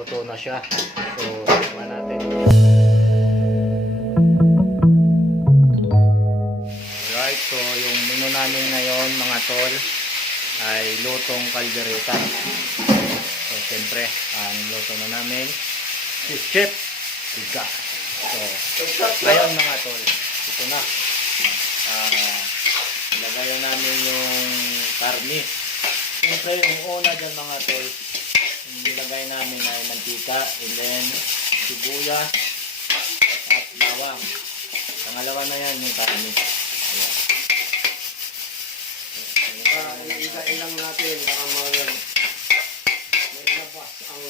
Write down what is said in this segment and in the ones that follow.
luto na siya. So, tikman natin. Alright, so yung menu namin ngayon mga tol ay lutong kaldereta. So, siyempre, ang luto na namin si Chef Tiga. So, ngayon mga tol, ito na. Lagayan namin yung karni. Siyempre, yung una dyan mga tol, yung nilagay namin ay mantika, and then sibuyas at bawang. Pangalawa na yan yung karni. Ayan. Iigain lang natin para mailabas ang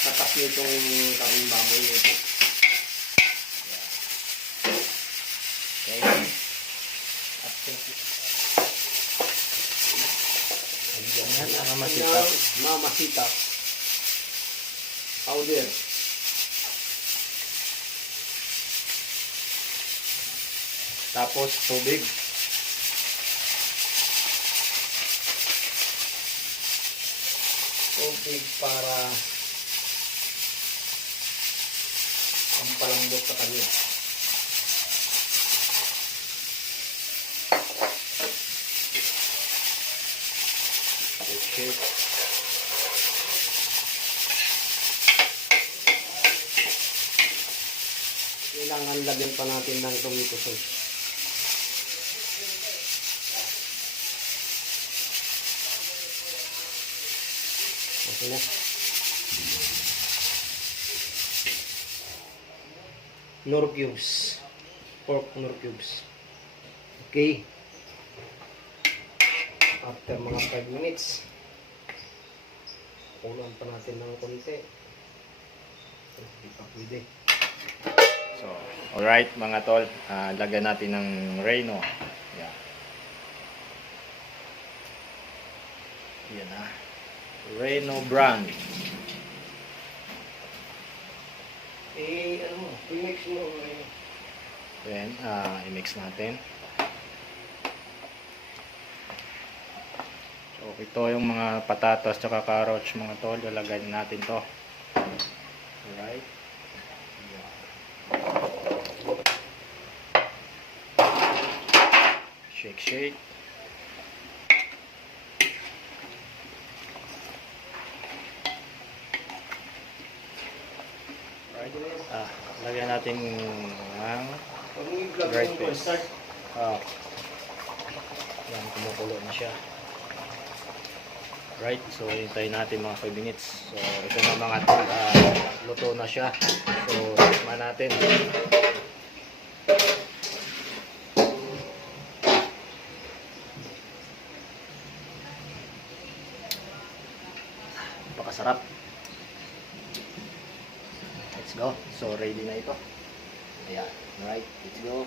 tatas nitong kaming baboy nito. Okay. Ayan, mamasita. Mamasita. Powder. Tapos tubig. Tubig para pampalambot sa kanya. Okay. Kailangan lagyan pa natin ng tomato sauce. Okay na. Nor cubes. Pork nor cubes. Okay. After mga 5 minutes, kulang pa natin ng konti. Hindi pa pwede. So, alright mga tol, lagyan natin ng Reno. Yeah. Yan na. Reno brand. Ano mo, i-mix mo. Then, i-mix natin. So, ito yung mga patatas tsaka carrots mga tol. Lalagyan natin to. Alright. Shake, shake. Lagyan natin ng dried paste. Yan, kumukulo na siya. Right, so hintayin natin mga 5 minutes. So, ito na mga luto na siya. So, tikman natin. Napakasarap. Let's go. So, ready na ito. Ayan. Alright, let's go.